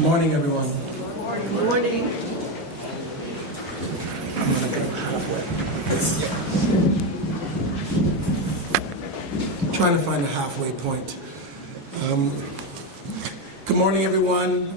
Morning, everyone. Good morning. I'm going to go halfway. Trying to find a halfway point. Good morning, everyone.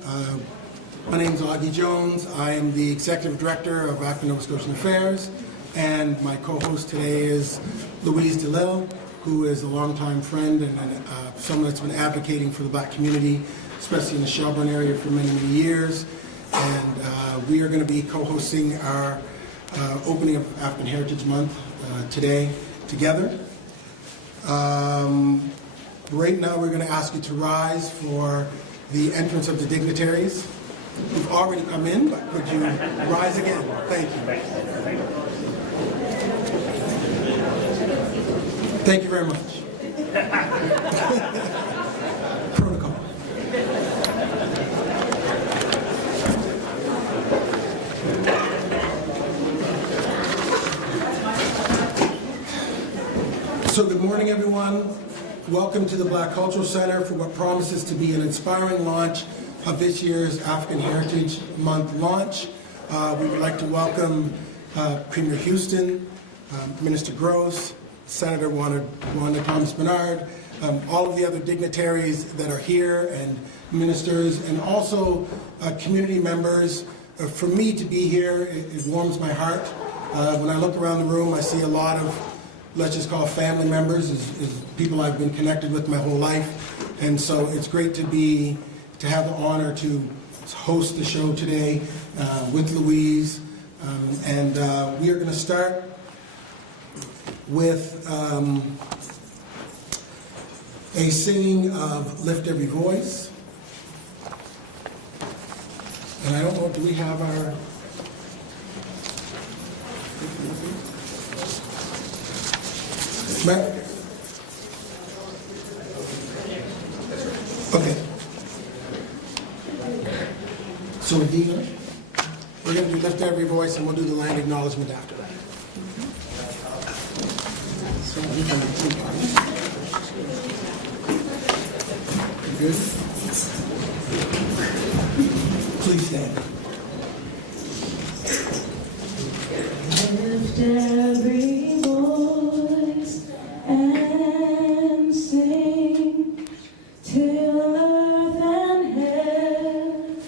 My name is Augie Jones. I am the Executive Director of Acton Nova Scotian Affairs, and my co-host today is Louise DeLille, who is a longtime friend and someone that's been advocating for the Black community, especially in the Shelburne area, for many, many years. And we are going to be co-hosting our opening of African Heritage Month today together. Right now we're going to ask you to rise for the entrance of the dignitaries. You've already come in, but would you rise again? Thank you. Thank you very much. Protocol. So good morning, everyone. Welcome to the Black Cultural Center for what promises to be an inspiring launch of this year's African Heritage Month launch. We would like to welcome Premier Houston, Minister Gross, Senator Wanda Thomas Bernard, all of the other dignitaries that are here, and ministers, and also community members. For me to be here, it warms my heart. When I look around the room, I see a lot of, let's just call family members, is people I've been connected with my whole life. And so it's great to have the honor to host the show today with Louise. And we are going to start with a singing of Lift Every Voice. And I don't know, do we have our... Okay. So Adina, we're going to do lift every voice and we'll do the land acknowledgement after that. So you good? Please stand. Lift every voice and sing till earth and heaven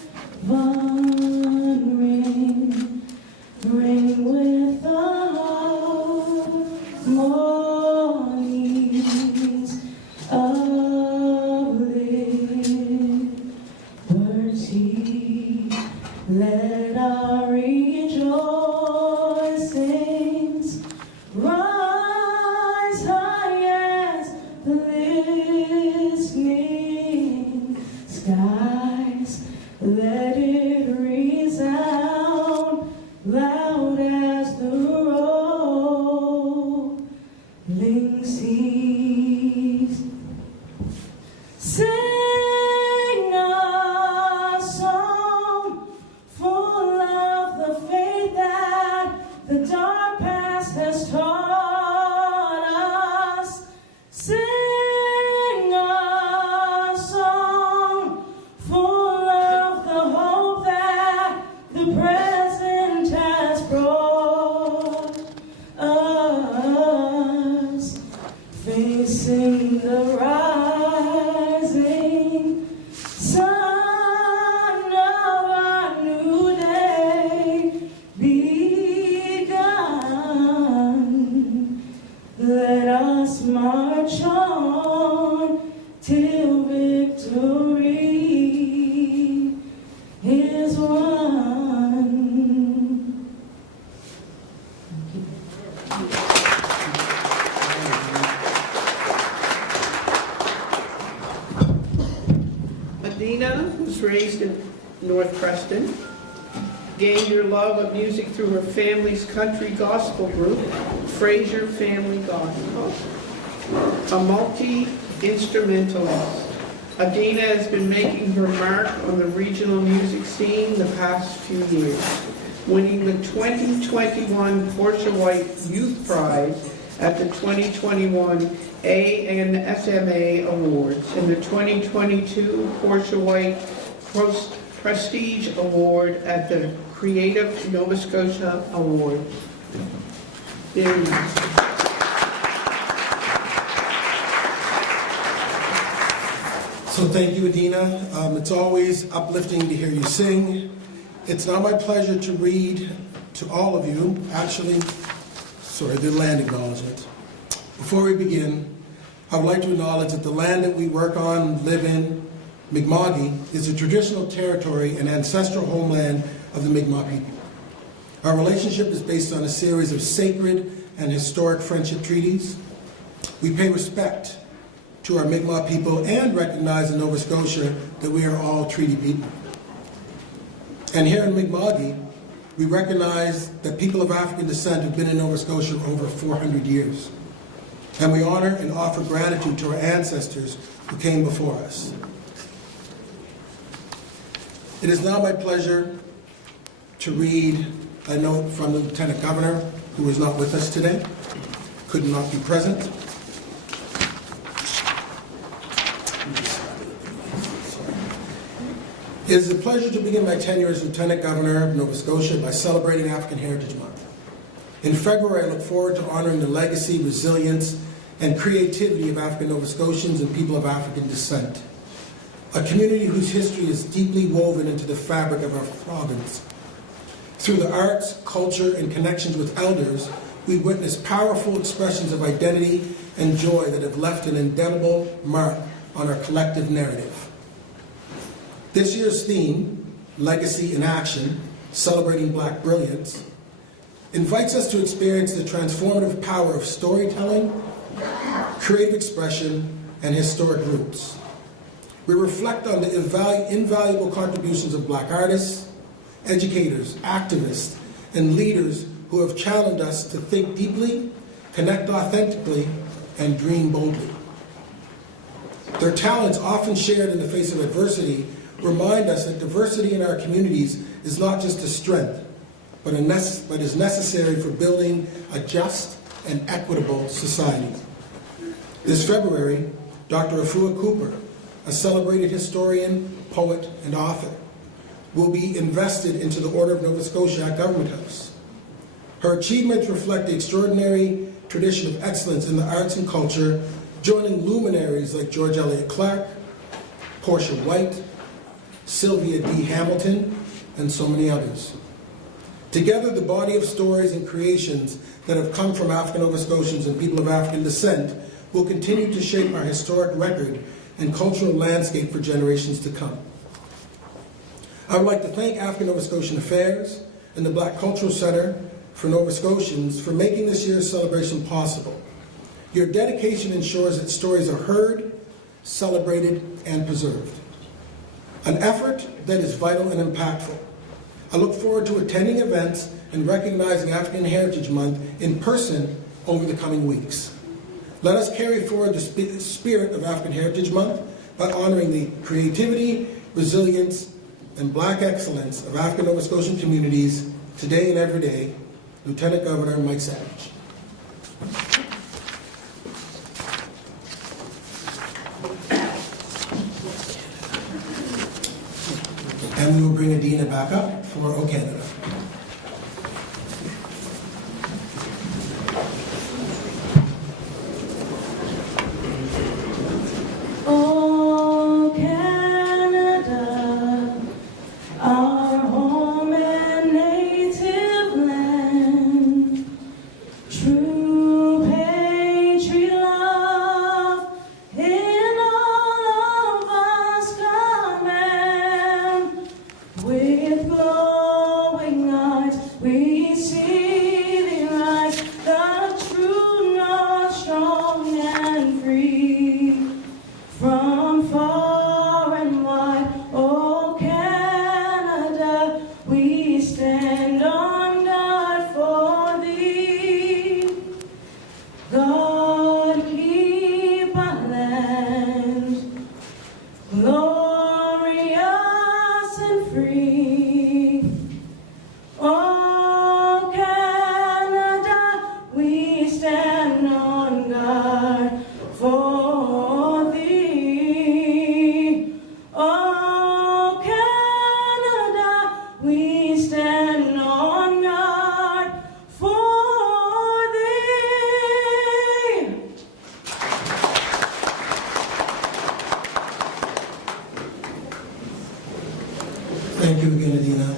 ring with the harmonies of liberty. Let our rejoicings rise high as the listening skies. Let it resound loud as the rolling seas. Sing a song full of the faith that the dark past has taught us. Sing a song full of the hope that the present has brought us. Facing the rising sun of our new day begun. Let us march on till victory is won. Adina was raised in North Preston, gained her love of music through her family's country gospel group, Fraser Family Gospel. A multi-instrumentalist, Adina has been making her mark on the regional music scene the past few years, winning the 2021 Portia White Youth Prize at the 2021 ANSMA Awards and the 2022 Portia White Prestige Award at the Creative Nova Scotia Award. There you go. So thank you, Adina. It's always uplifting to hear you sing. It's now my pleasure to read to all of you, the land acknowledgement. Before we begin, I would like to acknowledge that the land that we work on, live in, Mi'kma'ki, is a traditional territory and ancestral homeland of the Mi'kmaq people. Our relationship is based on a series of sacred and historic friendship treaties. We pay respect to our Mi'kmaq people and recognize in Nova Scotia that we are all treaty people. And here in Mi'kma'ki, we recognize that people of African descent have been in Nova Scotia over 400 years. And we honor and offer gratitude to our ancestors who came before us. It is now my pleasure to read a note from the Lieutenant Governor, who is not with us today, could not be present. It is a pleasure to begin my tenure as Lieutenant Governor of Nova Scotia by celebrating African Heritage Month. In February, I look forward to honoring the legacy, resilience, and creativity of African Nova Scotians and people of African descent, a community whose history is deeply woven into the fabric of our province. Through the arts, culture, and connections with elders, we witness powerful expressions of identity and joy that have left an indelible mark on our collective narrative. This year's theme, Legacy in Action, Celebrating Black Brilliance, invites us to experience the transformative power of storytelling, creative expression, and historic roots. We reflect on the invaluable contributions of Black artists, educators, activists, and leaders who have challenged us to think deeply, connect authentically, and dream boldly. Their talents, often shared in the face of adversity, remind us that diversity in our communities is not just a strength, but is necessary for building a just and equitable society. This February, Dr. Afua Cooper, a celebrated historian, poet, and author, will be invested into the Order of Nova Scotia at Government House. Her achievements reflect the extraordinary tradition of excellence in the arts and culture, joining luminaries like George Eliot Clark, Portia White, Sylvia D. Hamilton, and so many others. Together, the body of stories and creations that have come from African Nova Scotians and people of African descent will continue to shape our historic record and cultural landscape for generations to come. I would like to thank African Nova Scotian Affairs and the Black Cultural Center for Nova Scotians for making this year's celebration possible. Your dedication ensures that stories are heard, celebrated, and preserved. An effort that is vital and impactful. I look forward to attending events and recognizing African Heritage Month in person over the coming weeks. Let us carry forward the spirit of African Heritage Month by honoring the creativity, resilience, and Black excellence of African Nova Scotian communities today and every day. Lieutenant Governor Mike Savage. And we will bring Adina back up for O Canada. Oh, Canada, our home and native land, true patriot love in all of us command. With glowing eyes, we see the rise, the true north, strong and free. From far and wide, oh Canada, we stand on guard for thee. God keep our land glorious and free. Oh Canada, we stand on guard for thee. Oh Canada, we stand on guard for thee. Thank you again, Adina.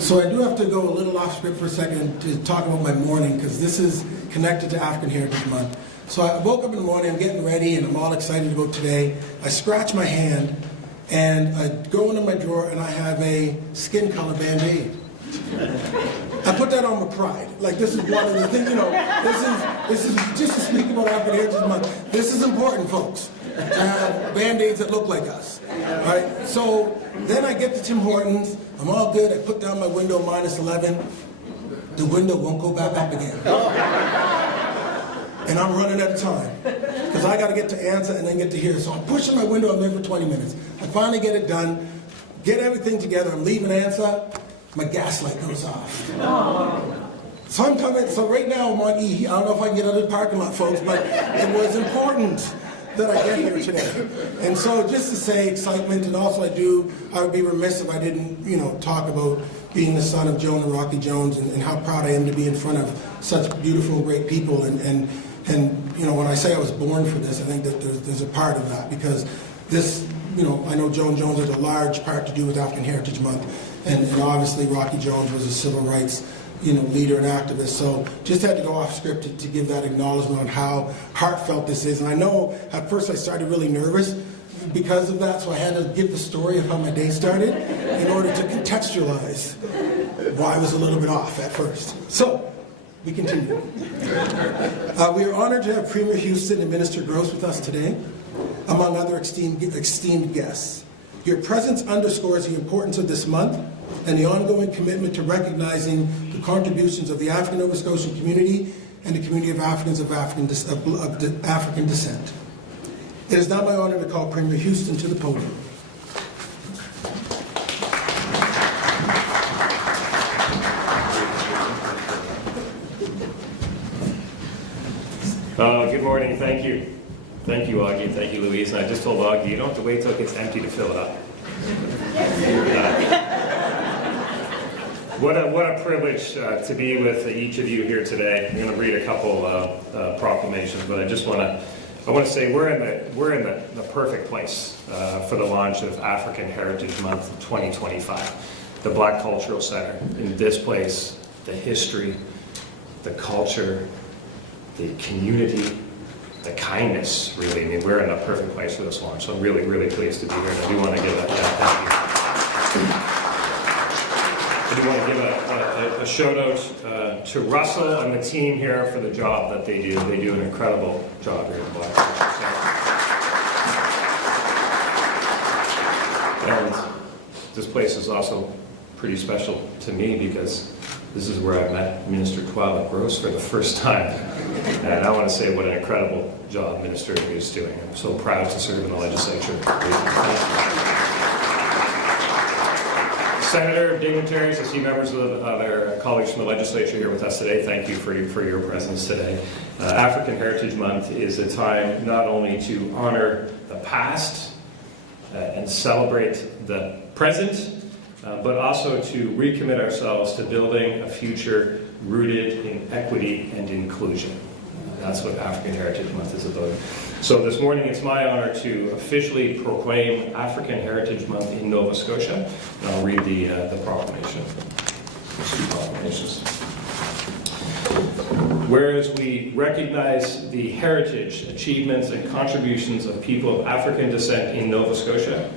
So I do have to go a little off script for a second to talk about my morning, because this is connected to African Heritage Month. So I woke up in the morning, I'm getting ready, and I'm all excited to go today. I scratch my hand, and I go into my drawer, and I have a skin color Band-Aid. I put that on with pride. Like, this is one of the things, you know, this is just to speak about African Heritage Month. This is important, folks, to have Band-Aids that look like us. All right? So then I get to Tim Hortons. I'm all good. I put down my window -11. The window won't go back up again. And I'm running out of time, because I got to get to Ansa and then get to here. So I'm pushing my window. I'm there for 20 minutes. I finally get it done, get everything together. I'm leaving Ansa. My gas light goes off. So I'm coming. So right now I'm on E. I don't know if I can get out of the parking lot, folks, but it was important that I get here today. And so just to say excitement, and also I would be remiss if I didn't, talk about being the son of Joan and Rocky Jones, and how proud I am to be in front of such beautiful, great people. And when I say I was born for this, I think that there's a part of that, because this, I know Joan Jones had a large part to do with African Heritage Month, and obviously Rocky Jones was a civil rights leader and activist. So just had to go off script to give that acknowledgement on how heartfelt this is. And I know at first I started really nervous because of that, so I had to give the story of how my day started in order to contextualize why I was a little bit off at first. So we continue. We are honored to have Premier Houston and Minister Gross with us today, among other esteemed guests. Your presence underscores the importance of this month and the ongoing commitment to recognizing the contributions of the African Nova Scotian community and the community of Africans of African descent. It is now my honor to call Premier Houston to the podium. Good morning, thank you. Thank you, Augie, thank you, Louise. And I just told Augie, you don't have to wait till it gets empty to fill it up. What a privilege to be with each of you here today. I'm going to read a couple proclamations, but I want to say we're in the perfect place for the launch of African Heritage Month 2025. The Black Cultural Center. In this place, the history, the culture, the community, the kindness, really. I mean, we're in a perfect place for this launch, so I'm really, really pleased to be here, and I do want to give a shout out to Russell and the team here for the job that they do. They do an incredible job here at the Black Culture Center. And this place is also pretty special to me because this is where I met Minister Twila Gross for the first time. And I want to say what an incredible job Minister is doing. I'm so proud to serve in the legislature. Senator, dignitaries, I see members of our colleagues from the legislature here with us today. Thank you for your presence today. African Heritage Month is a time not only to honor the past and celebrate the present, but also to recommit ourselves to building a future rooted in equity and inclusion. That's what African Heritage Month is about. So this morning it's my honor to officially proclaim African Heritage Month in Nova Scotia. And I'll read the proclamation. There's two proclamations. Whereas we recognize the heritage, achievements, and contributions of people of African descent in Nova Scotia,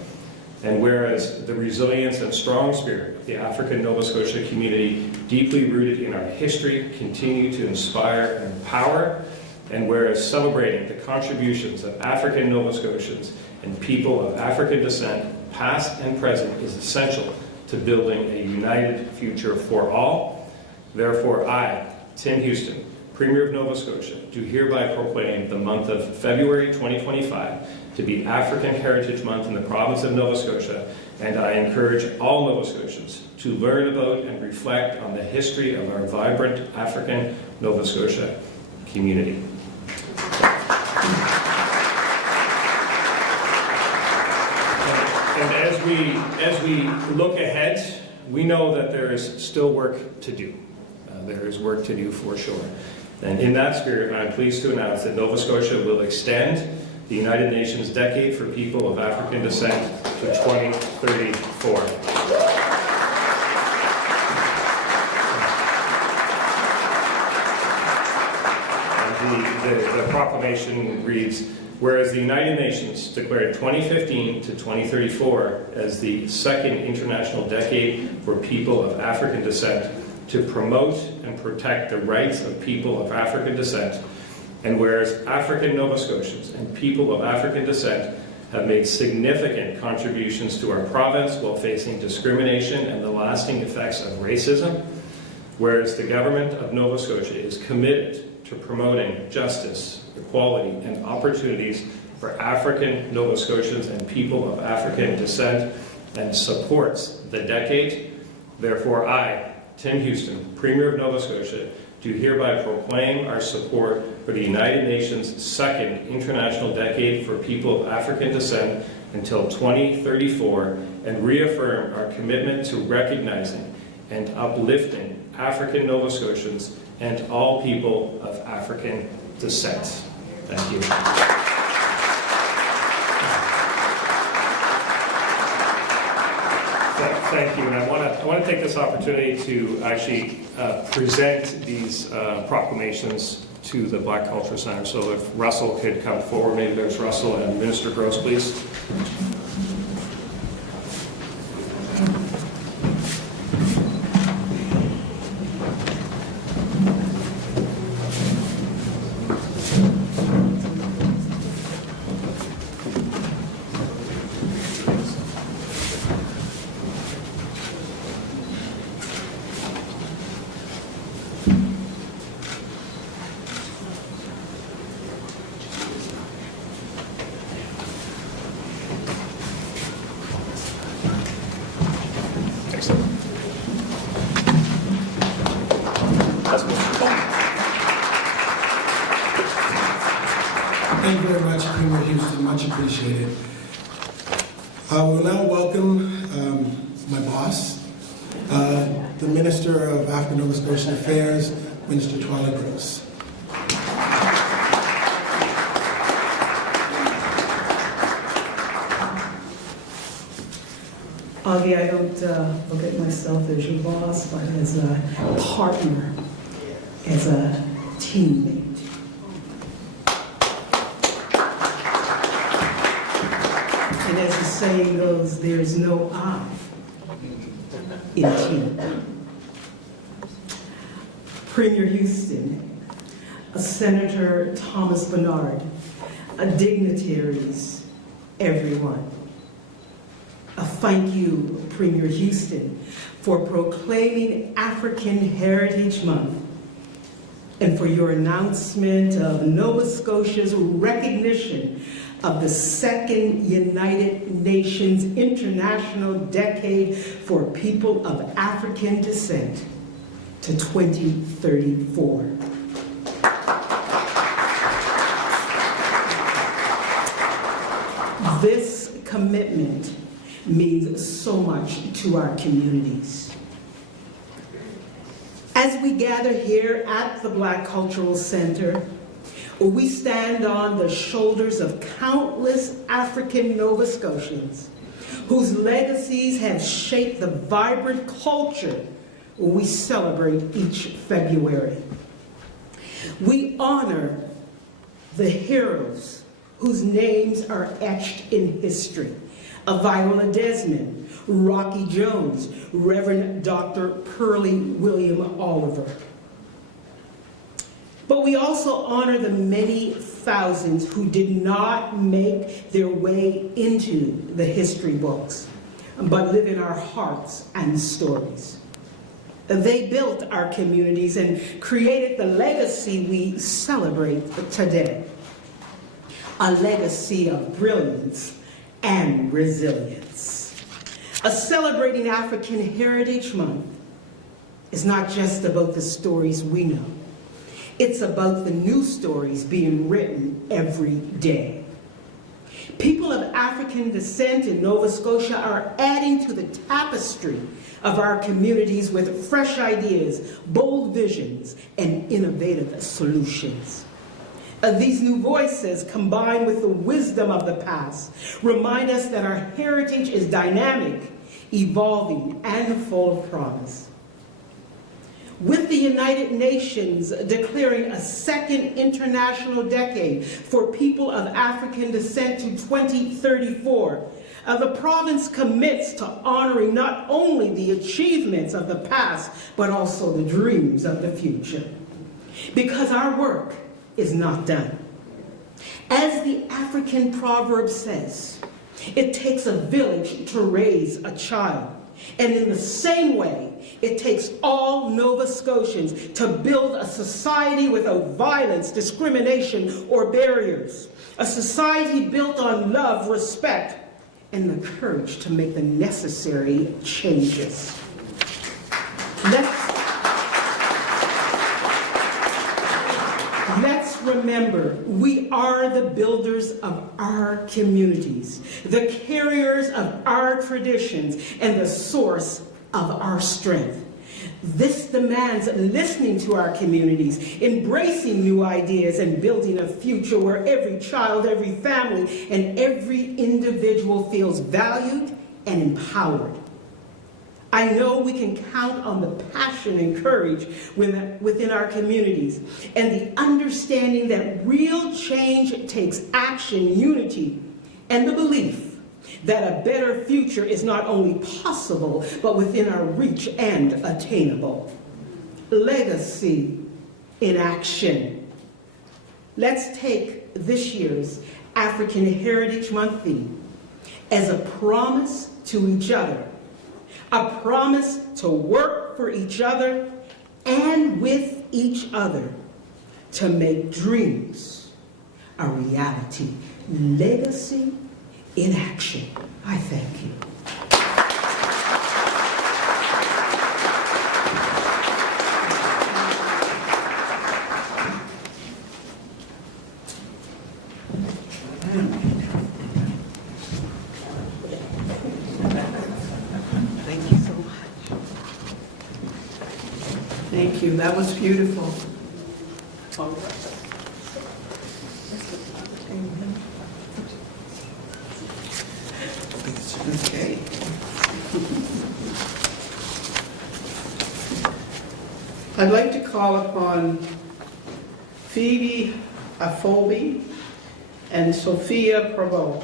and whereas the resilience and strong spirit of the African Nova Scotia community, deeply rooted in our history, continue to inspire and empower, and whereas celebrating the contributions of African Nova Scotians and people of African descent, past and present, is essential to building a united future for all, therefore I, Tim Houston, Premier of Nova Scotia, do hereby proclaim the month of February 2025 to be African Heritage Month in the province of Nova Scotia, and I encourage all Nova Scotians to learn about and reflect on the history of our vibrant African Nova Scotia community. And as we look ahead, we know that there is still work to do. There is work to do for sure. And in that spirit, I'm pleased to announce that Nova Scotia will extend the United Nations Decade for People of African Descent to 2034. The proclamation reads, whereas the United Nations declared 2015 to 2034 as the second International Decade for People of African Descent to promote and protect the rights of people of African descent, and whereas African Nova Scotians and people of African descent have made significant contributions to our province while facing discrimination and the lasting effects of racism, whereas the government of Nova Scotia is committed to promoting justice, equality, and opportunities for African Nova Scotians and people of African descent, and supports the decade, therefore I, Tim Houston, Premier of Nova Scotia, do hereby proclaim our support for the United Nations' second International Decade for People of African Descent until 2034, and reaffirm our commitment to recognizing and uplifting African Nova Scotians and all people of African descent. Thank you. Thank you, and I want to take this opportunity to actually present these proclamations to the Black Culture Center. So if Russell could come forward, maybe there's Russell and Minister Gross, please. Excellent. That's cool. Thank you very much, Premier Houston. Much appreciated. We'll now welcome my boss, the Minister of African Nova Scotian Affairs, Minister Twala Gross. Augie, I don't look at myself as your boss, but as a partner, as a teammate. And as the saying goes, there's no I in team. Premier Houston, Senator Thomas Bernard, dignitaries, everyone. Thank you, Premier Houston, for proclaiming African Heritage Month and for your announcement of Nova Scotia's recognition of the second United Nations International Decade for People of African Descent to 2034. This commitment means so much to our communities. As we gather here at the Black Cultural Center, we stand on the shoulders of countless African Nova Scotians whose legacies have shaped the vibrant culture we celebrate each February. We honor the heroes whose names are etched in history. Viola Desmond, Rocky Jones, Reverend Dr. Pearlie William Oliver. But we also honor the many thousands who did not make their way into the history books, but live in our hearts and stories. They built our communities and created the legacy we celebrate today. A legacy of brilliance and resilience. Celebrating African Heritage Month is not just about the stories we know. It's about the new stories being written every day. People of African descent in Nova Scotia are adding to the tapestry of our communities with fresh ideas, bold visions, and innovative solutions. These new voices, combined with the wisdom of the past, remind us that our heritage is dynamic, evolving, and full of promise. With the United Nations declaring a second international decade for people of African descent to 2034, the province commits to honoring not only the achievements of the past, but also the dreams of the future. Because our work is not done. As the African proverb says, it takes a village to raise a child. And in the same way, it takes all Nova Scotians to build a society without violence, discrimination, or barriers. A society built on love, respect, and the courage to make the necessary changes. Let's remember, we are the builders of our communities, the carriers of our traditions, and the source of our strength. This demands listening to our communities, embracing new ideas, and building a future where every child, every family, and every individual feels valued and empowered. I know we can count on the passion and courage within our communities and the understanding that real change takes action, unity, and the belief that a better future is not only possible, but within our reach and attainable. Legacy in action. Let's take this year's African Heritage Month theme as a promise to each other, a promise to work for each other and with each other to make dreams a reality. Legacy in action. I thank you. Thank you. That was beautiful. Okay. I'd like to call upon Phoebe Afobe and Sophia Provo.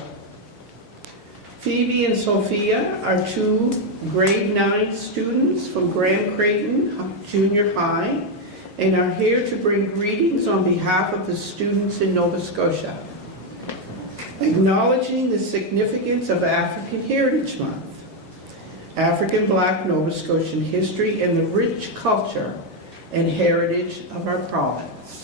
Phoebe and Sophia are two grade 9 students from Graham Creighton Junior High and are here to bring greetings on behalf of the students in Nova Scotia, acknowledging the significance of African Heritage Month, African Black Nova Scotian history, and the rich culture and heritage of our province.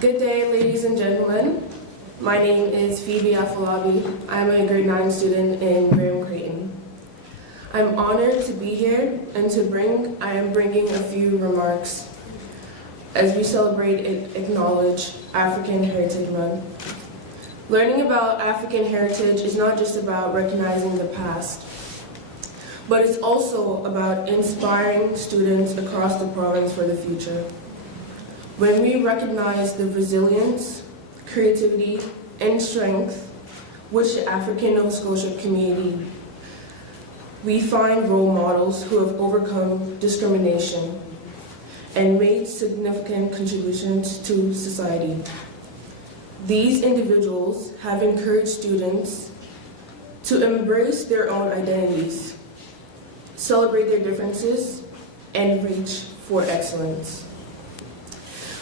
Good day, ladies and gentlemen. My name is Phoebe Afolabi. I'm a grade 9 student in Graham Creighton. I'm honored to be here and I am bringing a few remarks as we celebrate and acknowledge African Heritage Month. Learning about African heritage is not just about recognizing the past, but it's also about inspiring students across the province for the future. When we recognize the resilience, creativity, and strength which the African Nova Scotia community, we find role models who have overcome discrimination and made significant contributions to society. These individuals have encouraged students to embrace their own identities, celebrate their differences, and reach for excellence.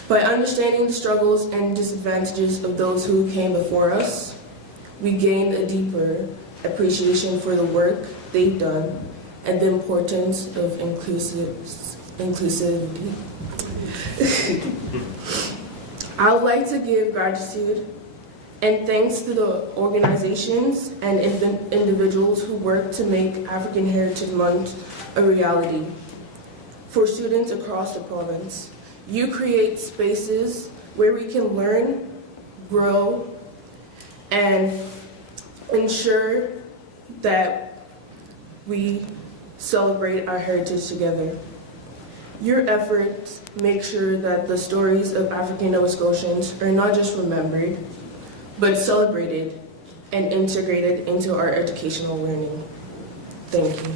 By understanding the struggles and disadvantages of those who came before us, we gain a deeper appreciation for the work they've done and the importance of inclusivity. I would like to give gratitude and thanks to the organizations and individuals who work to make African Heritage Month a reality for students across the province. You create spaces where we can learn, grow, and ensure that we celebrate our heritage together. Your efforts make sure that the stories of African Nova Scotians are not just remembered, but celebrated and integrated into our educational learning. Thank you.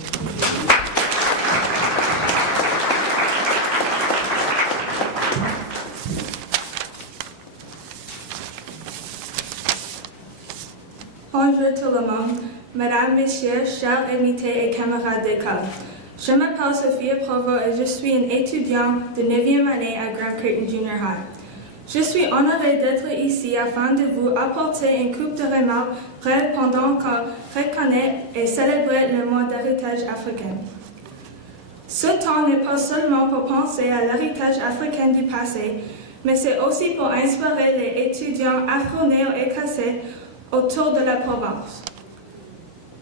Bonjour tout le monde, mesdames, messieurs, chers invités et camarades d'école. Je m'appelle Sophia Provo et je suis une étudiante de 9e année à Graham Creighton Junior High. Je suis honorée d'être ici afin de vous apporter une coupe de remarques brèves pendant qu'on reconnaît et célèbre le mois d'héritage africain. Ce temps n'est pas seulement pour penser à l'héritage africain du passé, mais c'est aussi pour inspirer les étudiants afro-néo-écossais autour de la province.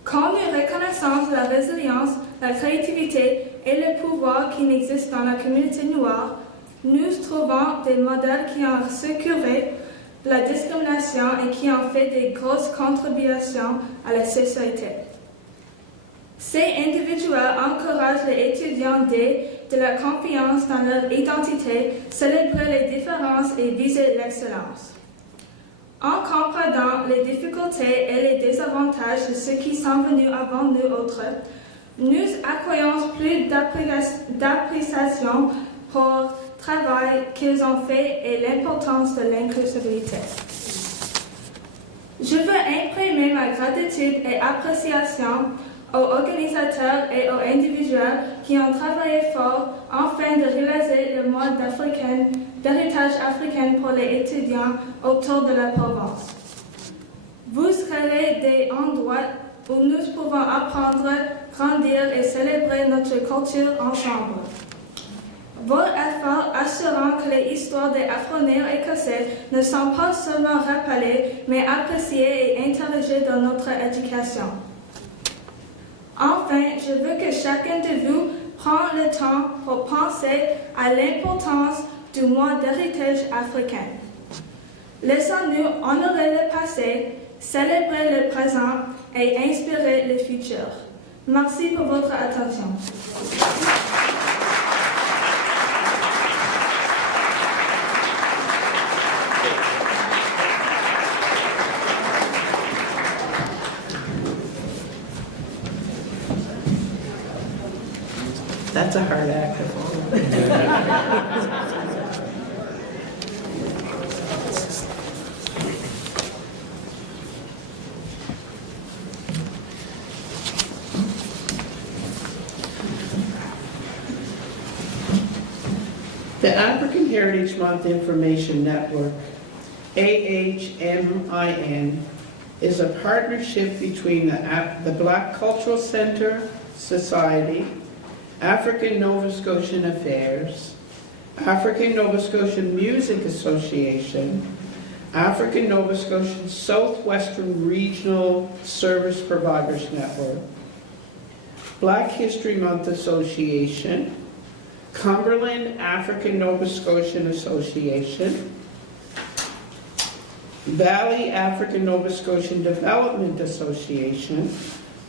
Quand nous reconnaissons la résilience, la créativité et le pouvoir qui existent dans la communauté noire, nous trouvons des modèles qui ont secouru la discrimination et qui ont fait des grosses contributions à la société. Ces individus encouragent les étudiants de la confiance dans leur identité, célébrer les différences et viser l'excellence. En comprenant les difficultés et les désavantages de ceux qui sont venus avant nous autres, nous accueillons plus d'appréciation pour le travail qu'ils ont fait et l'importance de l'inclusivité. Je veux exprimer ma gratitude et appréciation aux organisateurs et aux individus qui ont travaillé fort afin de réaliser le mois d'héritage africain pour les étudiants autour de la province. Vous serez des endroits où nous pouvons apprendre, grandir et célébrer notre culture ensemble. Vos efforts assurant que les histoires des Afro-Néo-Écossais ne sont pas seulement rappelées, mais appréciées et interrogées dans notre éducation. Enfin, je veux que chacun de vous prenne le temps pour penser à l'importance du mois d'héritage africain. Laissons-nous honorer le passé, célébrer le présent et inspirer le futur. Merci pour votre attention. That's a hard act to follow. The African Heritage Month Information Network, AHMIN, is a partnership between the Black Cultural Center Society, African Nova Scotian Affairs, African Nova Scotian Music Association, African Nova Scotian Southwestern Regional Service Providers Network, Black History Month Association, Cumberland African Nova Scotian Association, Valley African Nova Scotian Development Association,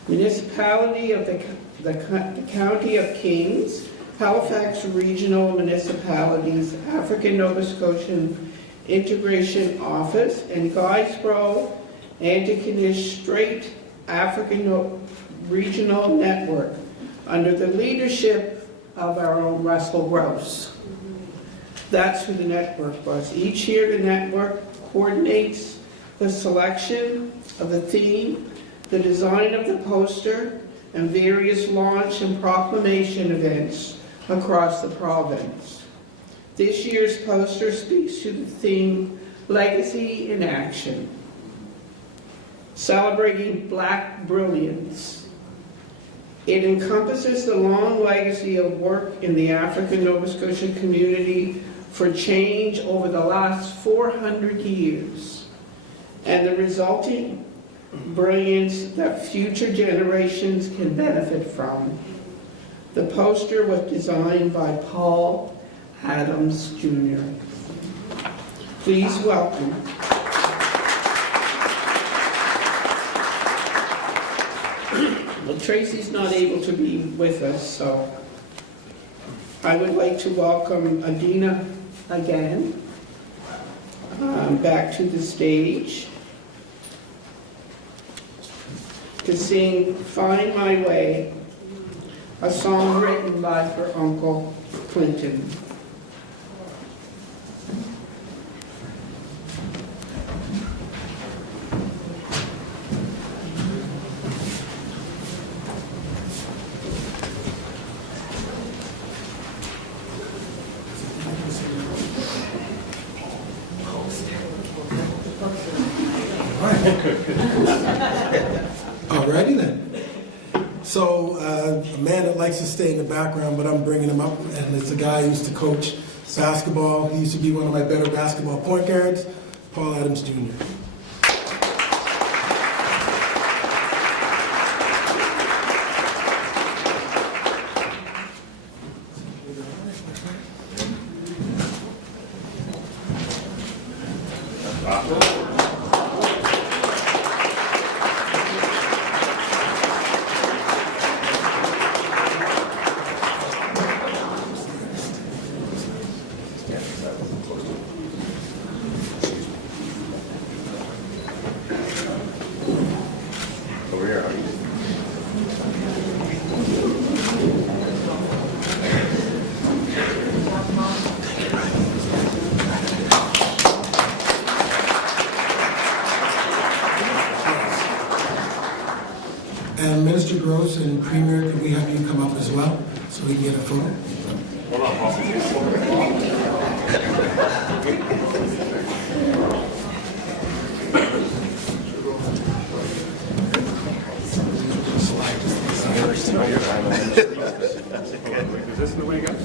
Municipality of the County of Kings, Halifax Regional Municipalities, African Nova Scotian Integration Office, and Guysborough Antigonish Strait African Regional Network under the leadership of our own Russell Gross. That's who the network was. Each year the network coordinates the selection of the theme, the design of the poster, and various launch and proclamation events across the province. This year's poster speaks to the theme, Legacy in Action, celebrating Black brilliance. It encompasses the long legacy of work in the African Nova Scotian community for change over the last 400 years, and the resulting brilliance that future generations can benefit from. The poster was designed by Paul Adams Jr. Please welcome. Well, Tracy's not able to be with us, so I would like to welcome Adina again back to the stage to sing Find My Way, a song written by her uncle Clinton. Alrighty then. So a man that likes to stay in the background, but I'm bringing him up, and it's a guy who used to coach basketball. He used to be one of my better basketball point guards, Paul Adams Jr. And Minister Gross and Premier, could we have you come up as well so we can get a photo? Is this the way it goes?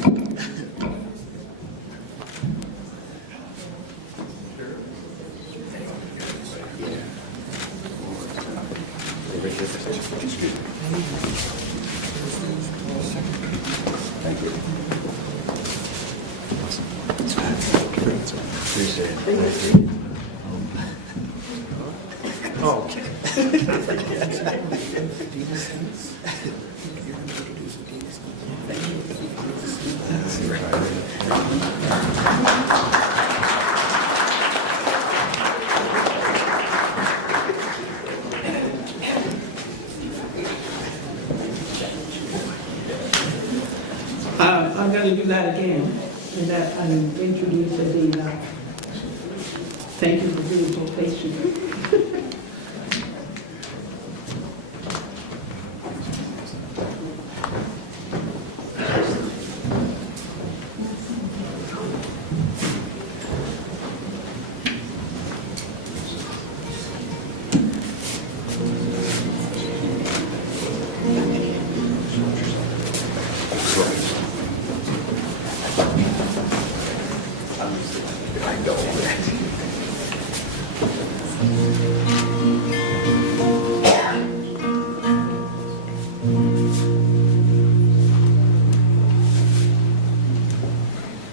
I'm going to do that again, and that introduce the. Thank you for being so patient.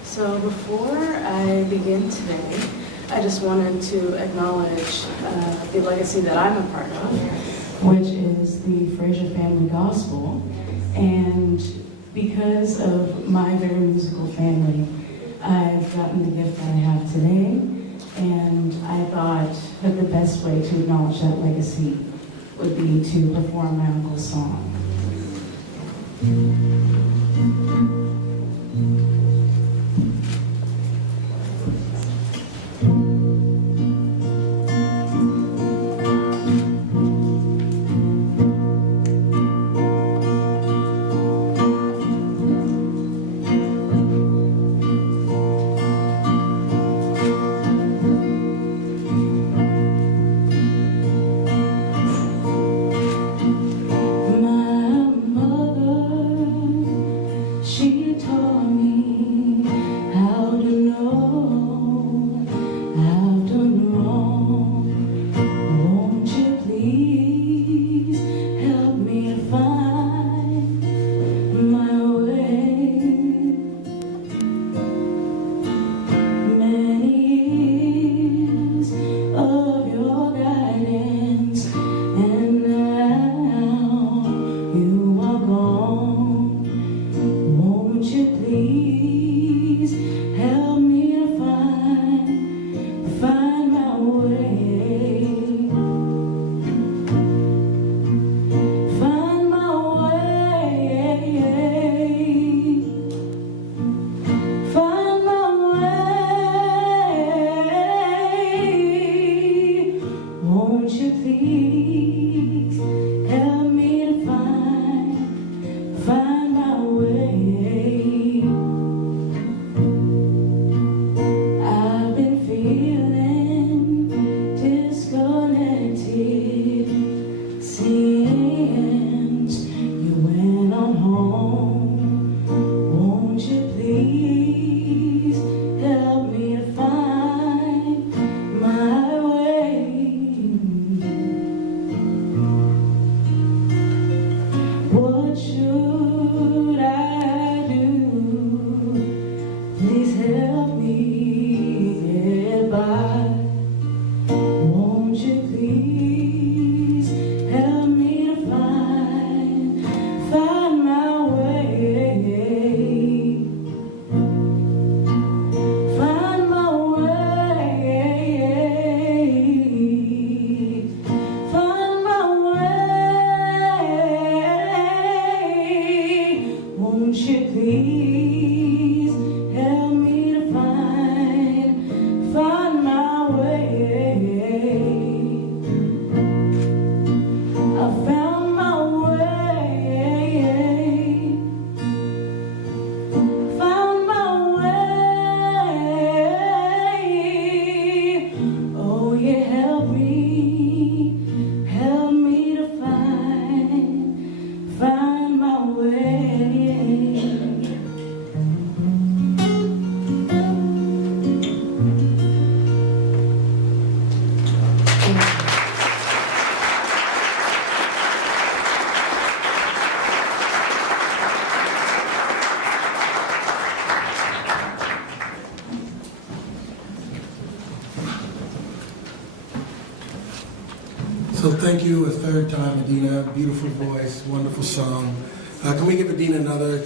So before I begin today, I just wanted to acknowledge the legacy that I'm a part of, which is the Fraser Family Gospel. And because of my very musical family, I've gotten the gift that I have today. And I thought that the best way to acknowledge that legacy would be to perform my uncle's song. My mother, she taught me Well, thank you a third time, Adina. Beautiful voice, wonderful song. Can we give Adina another?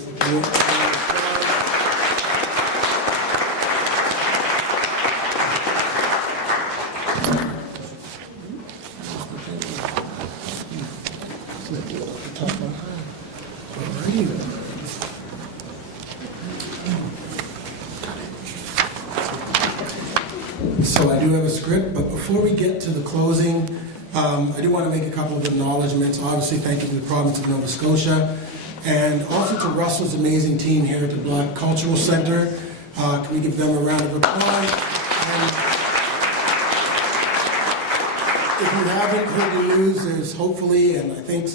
So I do have a script, but before we get to the closing, I do want to make a couple of acknowledgments. Obviously, thank you to the province of Nova Scotia, and also to Russell's amazing team here at the Black Cultural Centre. Can we give them a round of applause? And if you haven't heard the news, there's hopefully, and I think,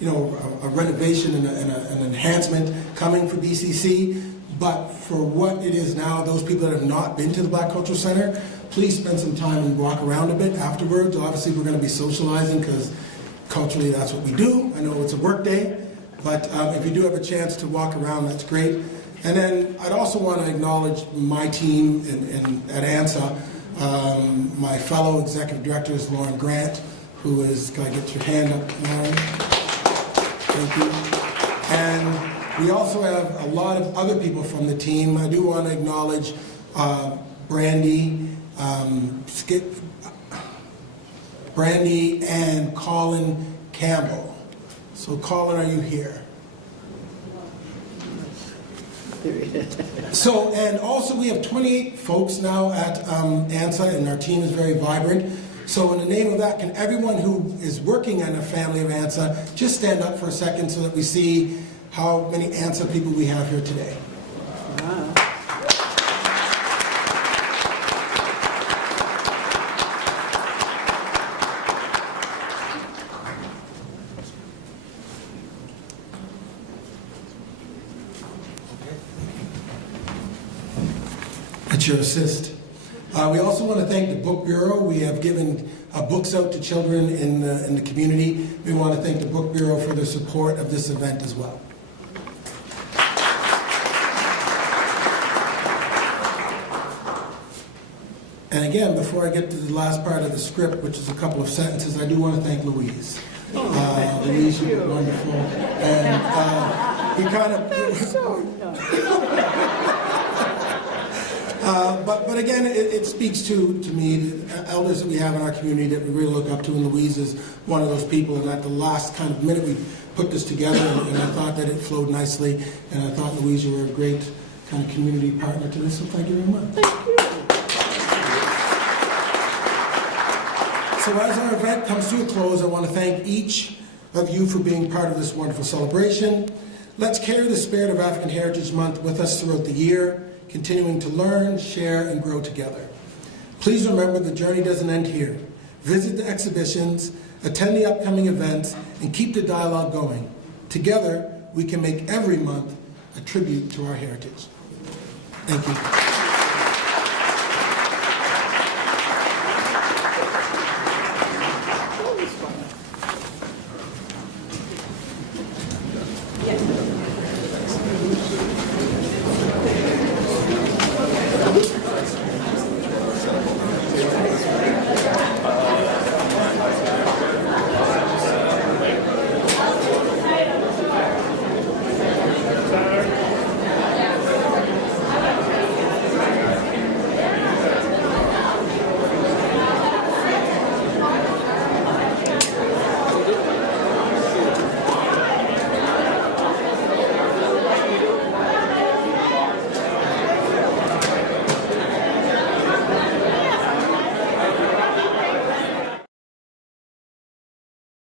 a renovation and an enhancement coming for BCC. But for what it is now, those people that have not been to the Black Cultural Centre, please spend some time and walk around a bit afterwards. Obviously, we're going to be socializing because culturally that's what we do. I know it's a work day, but if you do have a chance to walk around, that's great. And then I'd also want to acknowledge my team at ANSA. My fellow executive director is Lauren Grant, who is, can I get your hand up, Lauren? Thank you. And we also have a lot of other people from the team. I do want to acknowledge Brandy and Colin Campbell. So Colin, are you here? So, and also we have 28 folks now at ANSA, and our team is very vibrant. So in the name of that, can everyone who is working in a family of ANSA just stand up for a second so that we see how many ANSA people we have here today? Wow. That's your assist. We also want to thank the Book Bureau. We have given books out to children in the community. We want to thank the Book Bureau for their support of this event as well. And again, before I get to the last part of the script, which is a couple of sentences, I do want to thank Louise. Louise, you were wonderful. And we kind of... But again, it speaks to me, the elders that we have in our community that we really look up to, and Louise is one of those people. And at the last kind of minute, we put this together, and I thought that it flowed nicely. And I thought, Louise, you were a great kind of community partner to this, so thank you very much. Thank you. So as our event comes to a close, I want to thank each of you for being part of this wonderful celebration. Let's carry the spirit of African Heritage Month with us throughout the year, continuing to learn, share, and grow together. Please remember the journey doesn't end here. Visit the exhibitions, attend the upcoming events, and keep the dialogue going. Together, we can make every month a tribute to our heritage. Thank you.